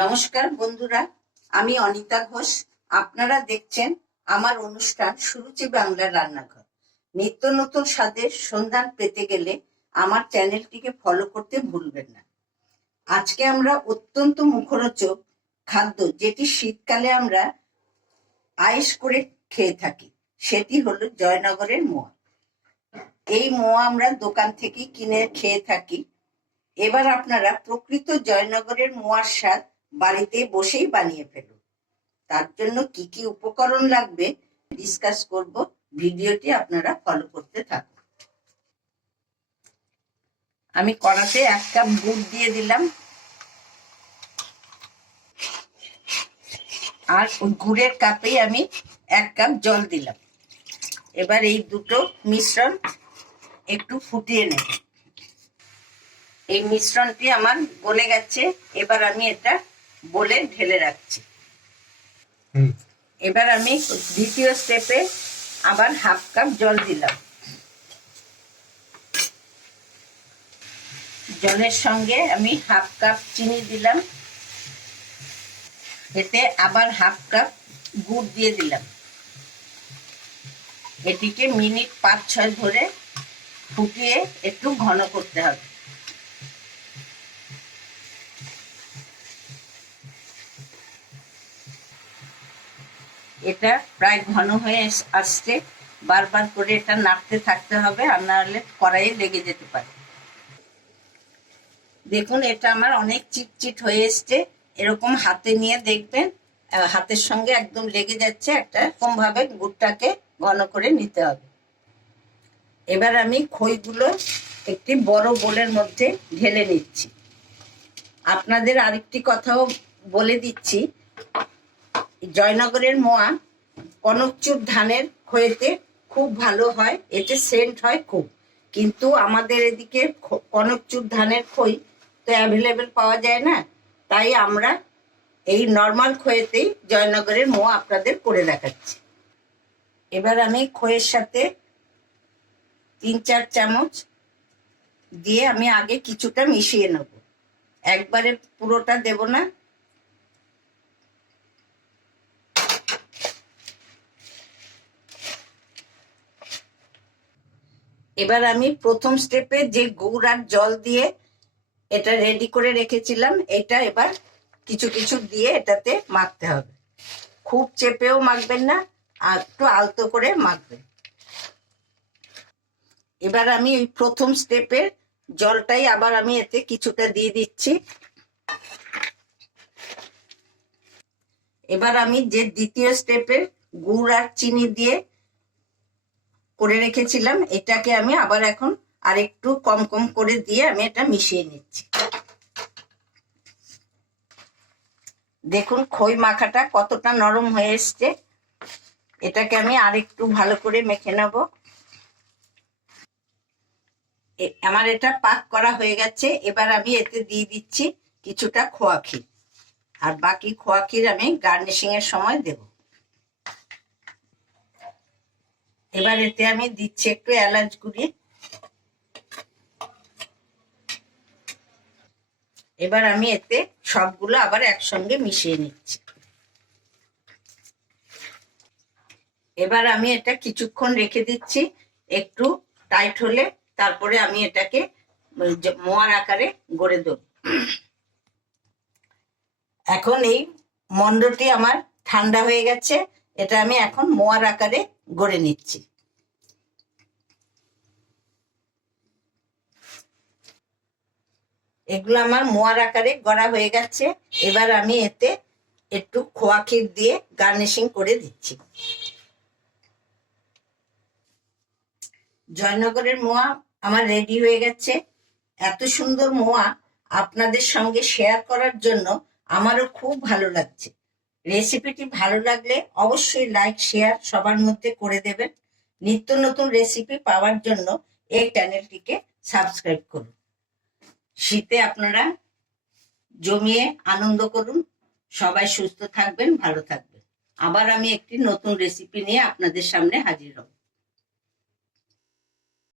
নমস্কার বন্ধুরা, আমি অনিতা ঘোষ। আপনারা দেখছেন আমার অনুষ্ঠান সুরুচি বাংলা রান্নাঘর। নিত্য নতুন স্বাদের সন্ধান পেতে গেলে আমার চ্যানেলটিকে ফলো করতে ভুলবেন না। আজকে আমরা অত্যন্ত মুখরোচক খাদ্য, যেটি শীতকালে আমরা আয়েশ করে খেয়ে থাকি, সেটি হলো জয়নগরের মোয়া। এই মোয়া আমরা দোকান থেকে কিনে খেয়ে থাকি। এবার আপনারা প্রকৃত জয়নগরের মোয়ার স্বাদ বাড়িতে বসেই বানিয়ে ফেলুন। তার জন্য কি কি উপকরণ লাগবে ডিসকাস করব। ভিডিওটি আপনারা ফলো করতে থাকুন। আমি কড়াতে 1 কাপ গুড় দিয়ে দিলাম, আর ওই গুড়ের কাপেই আমি 1 কাপ জল দিলাম। এবার এই দুটো মিশ্রণ একটু ফুটিয়ে নেব। এই মিশ্রণটি আমার গলে গেছে, এবার আমি এটা বলে ঢেলে রাখছি। এবার আমি দ্বিতীয় স্টেপে আবার 1/2 কাপ জল দিলাম। জলের সঙ্গে আমি 1/2 কাপ চিনি দিলাম, এতে আবার 1/2 কাপ গুড় দিয়ে দিলাম। এটিকে মিনিট 5-6 ধরে ফুটিয়ে একটু ঘন করতে হবে। এটা প্রায় ঘন হয়ে আসছে, বারবার করে এটা নাড়তে থাকতে হবে, আর না হলে কড়াইয়ে লেগে যেতে পারে। দেখুন, এটা আমার অনেক চিটচিট হয়ে এসছে। এরকম হাতে নিয়ে দেখবেন হাতের সঙ্গে একদম লেগে যাচ্ছে। একটা এরকম ভাবে গুড়টাকে ঘন করে নিতে হবে। এবার আমি খইগুলো একটি বড় বোলের মধ্যে ঢেলে নিচ্ছি। আপনাদের আরেকটি কথাও বলে দিচ্ছি, জয়নগরের মোয়া কনকচুর ধানের খইতে খুব ভালো হয়, এতে সেন্ট হয় খুব। কিন্তু আমাদের এদিকে কনকচুর ধানের খই তো অ্যাভেলেবেল পাওয়া যায় না, তাই আমরা এই নর্মাল খইতেই জয়নগরের মোয়া আপনাদের করে দেখাচ্ছি। এবার আমি খইয়ের সাথে 3-4 চামচ দিয়ে আমি আগে কিছুটা মিশিয়ে নেব, একবারে পুরোটা দেব না। এবার আমি প্রথম স্টেপে যে গুড় আর জল দিয়ে এটা রেডি করে রেখেছিলাম, এটা এবার কিছু কিছু দিয়ে এটাতে মাখতে হবে। খুব চেপেও মাখবেন না, আর একটু আলতো করে মাখবেন। এবার আমি ওই প্রথম স্টেপের জলটাই আবার আমি এতে কিছুটা দিয়ে দিচ্ছি। এবার আমি যে দ্বিতীয় স্টেপের গুড় আর চিনি দিয়ে করে রেখেছিলাম, এটাকে আমি আবার এখন আর একটু কম কম করে দিয়ে আমি এটা মিশিয়ে নিচ্ছি। দেখুন খই মাখাটা কতটা নরম হয়ে এসছে। এটাকে আমি আর একটু ভালো করে মেখে নেব। আমার এটা পাক করা হয়ে গেছে। এবার আমি এতে দিয়ে দিচ্ছি কিছুটা খোয়া ক্ষীর, আর বাকি খোয়া ক্ষীর আমি গার্নিশিং এর সময় দেব। এবার এতে আমি দিচ্ছি একটু এলাচ গুঁড়ি। এবার আমি এতে সবগুলো আবার একসঙ্গে মিশিয়ে নিচ্ছি। এবার আমি এটা কিছুক্ষণ রেখে দিচ্ছি, একটু টাইট হলে তারপরে আমি এটাকে মোয়ার আকারে গড়ে দেব। এখন এই মন্ডটি আমার ঠান্ডা হয়ে গেছে, এটা আমি এখন মোয়ার আকারে গড়ে নিচ্ছি। এগুলো আমার মোয়ার আকারে গড়া হয়ে গেছে। এবার আমি এতে একটু খোয়া ক্ষীর দিয়ে গার্নিশিং করে দিচ্ছি। জয়নগরের মোয়া আমার রেডি হয়ে গেছে। এত সুন্দর মোয়া আপনাদের সঙ্গে শেয়ার করার জন্য আমারও খুব ভালো লাগছে। রেসিপিটি ভালো লাগলে অবশ্যই লাইক শেয়ার সবার মধ্যে করে দেবেন। নিত্য নতুন রেসিপি পাওয়ার জন্য এই চ্যানেলটিকে সাবস্ক্রাইব করুন। শীতে আপনারা জমিয়ে আনন্দ করুন। সবাই সুস্থ থাকবেন, ভালো থাকবেন। আবার আমি একটি নতুন রেসিপি নিয়ে আপনাদের সামনে হাজির হব।